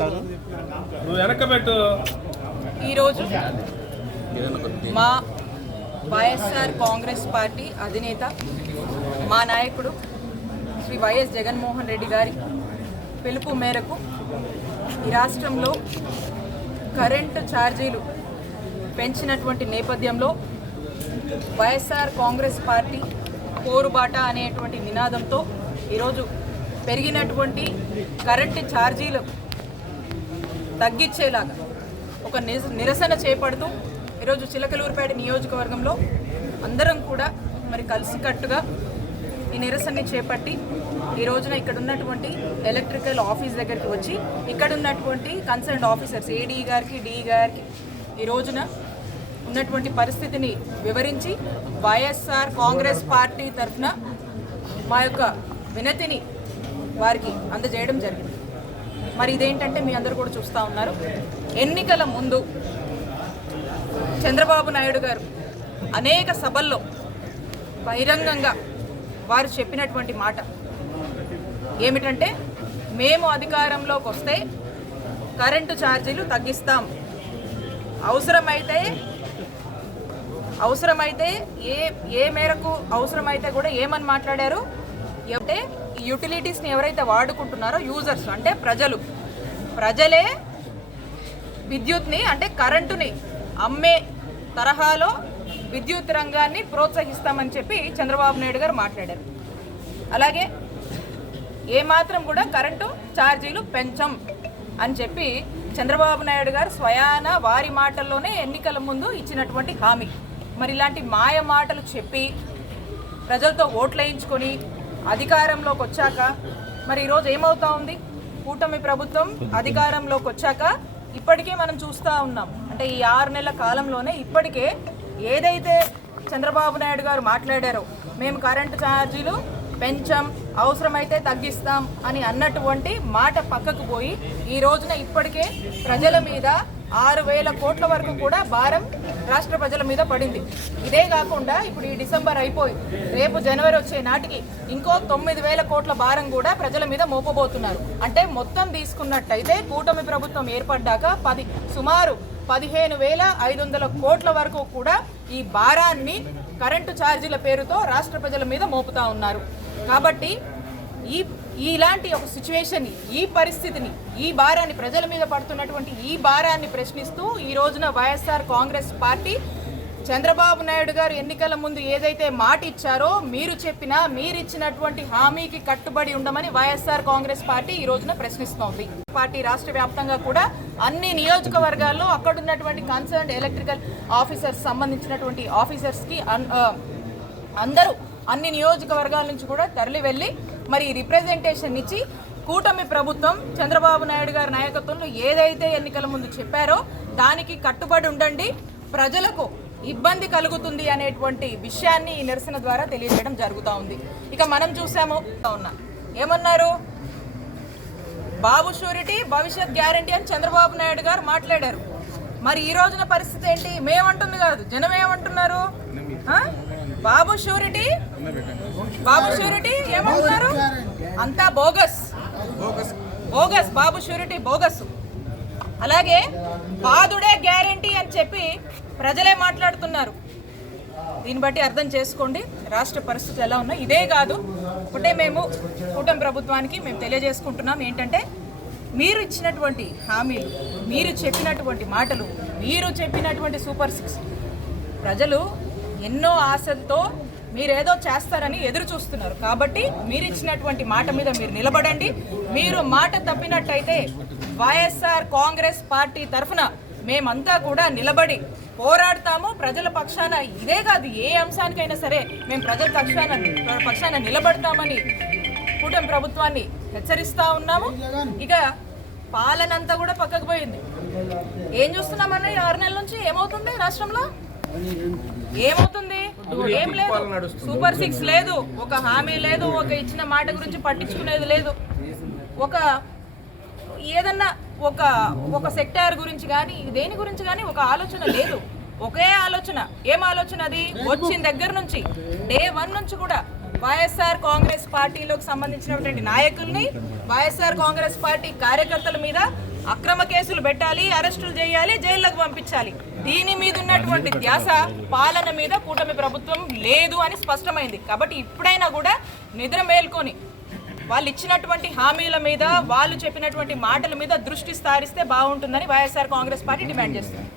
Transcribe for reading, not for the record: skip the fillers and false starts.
నమస్కారం. ఈరోజు మా వైఎస్ఆర్ కాంగ్రెస్ పార్టీ అధినేత మా నాయకుడు శ్రీ వైఎస్ జగన్మోహన్ రెడ్డి గారి పిలుపు మేరకు ఈ రాష్ట్రంలో కరెంటు ఛార్జీలు పెంచినటువంటి నేపథ్యంలో వైఎస్ఆర్ కాంగ్రెస్ పార్టీ పోరుబాట అనేటువంటి నినాదంతో ఈరోజు పెరిగినటువంటి కరెంటు ఛార్జీలు తగ్గించేలాగా ఒక నిరసన చేపడుతూ ఈరోజు చిలకలూరుపేట నియోజకవర్గంలో అందరం కూడా మరి కలిసికట్టుగా ఈ నిరసనని చేపట్టి ఈ రోజున ఇక్కడ ఉన్నటువంటి ఎలక్ట్రికల్ ఆఫీస్ దగ్గరికి వచ్చి ఇక్కడ ఉన్నటువంటి కన్సర్న్ ఆఫీసర్స్ ఏడీ గారికి డిఈ గారికి ఈ రోజున ఉన్నటువంటి పరిస్థితిని వివరించి వైఎస్ఆర్ కాంగ్రెస్ పార్టీ తరఫున మా యొక్క వినతిని వారికి అందజేయడం జరిగింది. మరి ఇదేంటంటే మీ అందరూ కూడా చూస్తూ ఉన్నారు, ఎన్నికల ముందు చంద్రబాబు నాయుడు గారు అనేక సభల్లో బహిరంగంగా వారు చెప్పినటువంటి మాట ఏమిటంటే, మేము అధికారంలోకి వస్తే కరెంటు ఛార్జీలు తగ్గిస్తాం, అవసరమైతే ఏ మేరకు అవసరమైతే కూడా ఏమని మాట్లాడారు అంటే యూటిలిటీస్ని ఎవరైతే వాడుకుంటున్నారో యూజర్స్ అంటే ప్రజలే విద్యుత్ని అంటే కరెంటుని అమ్మే తరహాలో విద్యుత్ రంగాన్ని ప్రోత్సహిస్తామని చెప్పి చంద్రబాబు నాయుడు గారు మాట్లాడారు. అలాగే ఏమాత్రం కూడా కరెంటు ఛార్జీలు పెంచం అని చెప్పి చంద్రబాబు నాయుడు గారు స్వయాన వారి మాటల్లోనే ఎన్నికల ముందు ఇచ్చినటువంటి హామీ. మరి ఇలాంటి మాయ మాటలు చెప్పి ప్రజలతో ఓట్లు వేయించుకొని అధికారంలోకి వచ్చాక మరి ఈరోజు ఏమవుతా ఉంది, కూటమి ప్రభుత్వం అధికారంలోకి వచ్చాక ఇప్పటికే మనం చూస్తూ ఉన్నాం. అంటే ఈ 6 నెలల కాలంలోనే ఇప్పటికే ఏదైతే చంద్రబాబు నాయుడు గారు మాట్లాడారో మేము కరెంటు ఛార్జీలు పెంచం, అవసరమైతే తగ్గిస్తాం అని అన్నటువంటి మాట పక్కకు పోయి ఈ రోజున ఇప్పటికే ప్రజల మీద 6,000 కోట్ల వరకు కూడా భారం రాష్ట్ర ప్రజల మీద పడింది. ఇదే కాకుండా ఇప్పుడు ఈ డిసెంబర్ అయిపోయి రేపు జనవరి వచ్చే నాటికి ఇంకో 9,000 కోట్ల భారం కూడా ప్రజల మీద మోపబోతున్నారు. అంటే మొత్తం తీసుకున్నట్టయితే కూటమి ప్రభుత్వం ఏర్పడ్డాక సుమారు 15,500 కోట్ల వరకు కూడా ఈ భారాన్ని కరెంటు ఛార్జీల పేరుతో రాష్ట్ర ప్రజల మీద మోపుతా ఉన్నారు. కాబట్టి ఇలాంటి ఒక సిచ్యువేషన్ని, ఈ పరిస్థితిని, ఈ భారాన్ని ప్రజల మీద పడుతున్నటువంటి ఈ భారాన్ని ప్రశ్నిస్తూ ఈ రోజున వైఎస్ఆర్ కాంగ్రెస్ పార్టీ చంద్రబాబు నాయుడు గారు ఎన్నికల ముందు ఏదైతే మాట ఇచ్చారో మీరిచ్చినటువంటి హామీకి కట్టుబడి ఉండమని వైఎస్ఆర్ కాంగ్రెస్ పార్టీ ఈ రోజున ప్రశ్నిస్తోంది. పార్టీ రాష్ట్ర వ్యాప్తంగా కూడా అన్ని నియోజకవర్గాల్లో అక్కడున్నటువంటి కన్సర్న్ ఎలక్ట్రికల్ ఆఫీసర్స్ సంబంధించినటువంటి ఆఫీసర్స్కి అందరూ అన్ని నియోజకవర్గాల నుంచి కూడా తరలి వెళ్ళి మరి రిప్రజెంటేషన్ ఇచ్చి కూటమి ప్రభుత్వం చంద్రబాబు నాయుడు గారి నాయకత్వంలో ఏదైతే ఎన్నికల ముందు చెప్పారో దానికి కట్టుబడి ఉండండి, ప్రజలకు ఇబ్బంది కలుగుతుంది అనేటువంటి విషయాన్ని ఈ నిరసన ద్వారా తెలియజేయడం జరుగుతూ ఉంది. ఇక మనం చూసాము ఏమన్నారు, బాబు షూరిటీ భవిష్యత్ గ్యారంటీ అని చంద్రబాబు నాయుడు గారు మాట్లాడారు. మరి ఈ రోజున పరిస్థితి ఏంటి, మేమంటుంది కాదు జనం ఏమంటున్నారు, బాబు షూరిటీ ఏమంటున్నారు, అంతా బోగస్, బాబు షూరిటీ బోగస్. అలాగే బాదుడే గ్యారంటీ అని చెప్పి ప్రజలే మాట్లాడుతున్నారు. దీన్ని బట్టి అర్థం చేసుకోండి రాష్ట్ర పరిస్థితి ఎలా ఉన్నాయి. ఇదే కాదు, ఒకటే మేము కూటమి ప్రభుత్వానికి మేము తెలియజేసుకుంటున్నాం ఏంటంటే, మీరు ఇచ్చినటువంటి హామీలు, మీరు చెప్పినటువంటి మాటలు, మీరు చెప్పినటువంటి సూపర్ 6 ప్రజలు ఎన్నో ఆశలతో మీరేదో చేస్తారని ఎదురు చూస్తున్నారు. కాబట్టి మీరు ఇచ్చినటువంటి మాట మీద మీరు నిలబడండి. మీరు మాట తప్పినట్టయితే వైఎస్ఆర్ కాంగ్రెస్ పార్టీ తరఫున మేమంతా కూడా నిలబడి పోరాడతాము ప్రజల పక్షాన. ఇదే కాదు, ఏ అంశానికైనా సరే మేము ప్రజల పక్షాన నిలబడతామని కూటమి ప్రభుత్వాన్ని హెచ్చరిస్తూ ఉన్నాము. ఇక పాలనంతా కూడా పక్కకు పోయింది. ఏం చూస్తున్నామన్న 6 నెలల నుంచి ఏమవుతుంది రాష్ట్రంలో, ఏమవుతుంది, ఏం లేదు, సూపర్ 6 లేదు, ఒక హామీ లేదు, ఒక ఇచ్చిన మాట గురించి పట్టించుకునేది లేదు, ఒక ఏదన్నా ఒక సెక్టార్ గురించి కానీ దేని గురించి కానీ ఒక ఆలోచన లేదు. ఒకే ఆలోచన, ఏం ఆలోచన అది, వచ్చిన దగ్గర నుంచి డే 1 నుంచి కూడా వైఎస్ఆర్ కాంగ్రెస్ పార్టీలోకి సంబంధించినటువంటి నాయకుల్ని, వైఎస్ఆర్ కాంగ్రెస్ పార్టీ కార్యకర్తల మీద అక్రమ కేసులు పెట్టాలి, అరెస్టులు చేయాలి, జైళ్ళకు పంపించాలి. దీని మీద ఉన్నటువంటి ధ్యాస పాలన మీద కూటమి ప్రభుత్వం లేదు అని స్పష్టమైంది. కాబట్టి ఇప్పుడైనా కూడా నిద్ర మేల్కొని వాళ్ళు ఇచ్చినటువంటి హామీల మీద, వాళ్ళు చెప్పినటువంటి మాటల మీద దృష్టి సారిస్తే బాగుంటుందని వైఎస్ఆర్ కాంగ్రెస్ పార్టీ డిమాండ్ చేస్తుంది.